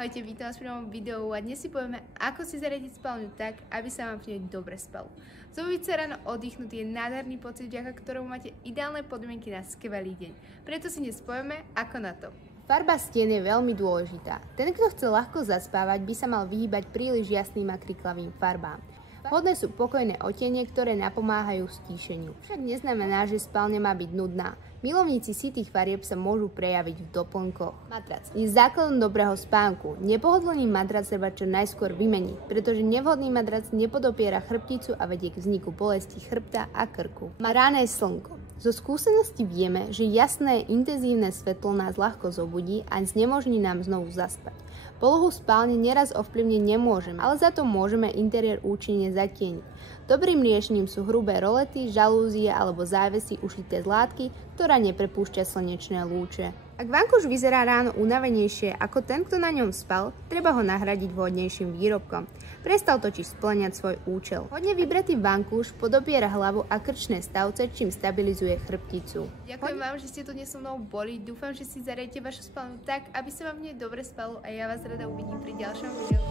Ahojte, vítam vás pri novom videu a dnes si povieme, ako si zariadiť spálňu tak, aby sa vám v nej dobre spalo. Zobudiť sa ráno oddychnutý je nádherný pocit, vďaka ktorému máte ideálne podmienky na skvelý deň. Preto si dnes povieme, ako na to. Farba stien je veľmi dôležitá. Ten, kto chce ľahko zaspávať, by sa mal vyhýbať príliš jasným a kriklavým farbám. Vhodné sú pokojné odtiene, ktoré napomáhajú stíšeniu. Však neznamená, že spálňa má byť nudná. Milovníci sitých farieb sa môžu prejaviť v doplnkoch. Matrac je základom dobrého spánku. Nepohodlný matrac treba čo najskôr vymeniť, pretože nevhodný matrac nepodopiera chrbticu a vedie k vzniku bolesti chrbta a krku. Rané slnko. Zo skúsenosti vieme, že jasné, intenzívne svetlo nás ľahko zobudí a znemožní nám znovu zaspať. Polohu spálne neraz ovplyvniť nemôžeme, ale za to môžeme interiér účinne zatieniť. Dobrým riešením sú hrubé rolety, žalúzie alebo závesy ušité z látky, ktorá neprepúšťa slnečné lúče. Ak vankúš vyzerá ráno unavenejšie ako ten, kto na ňom spal, treba ho nahradiť vhodnejším výrobkom. Prestal totiž spĺňať svoj účel. Hodne vybratý vankúš podobiera hlavu a krčné stavce, čím stabilizuje chrbticu. Ďakujem vám, že ste tu dnes so mnou boli. Dúfam, že si zariadite vašu spálňu tak, aby sa vám v nej dobre spalo a ja vás rada uvidím pri ďalšom videu.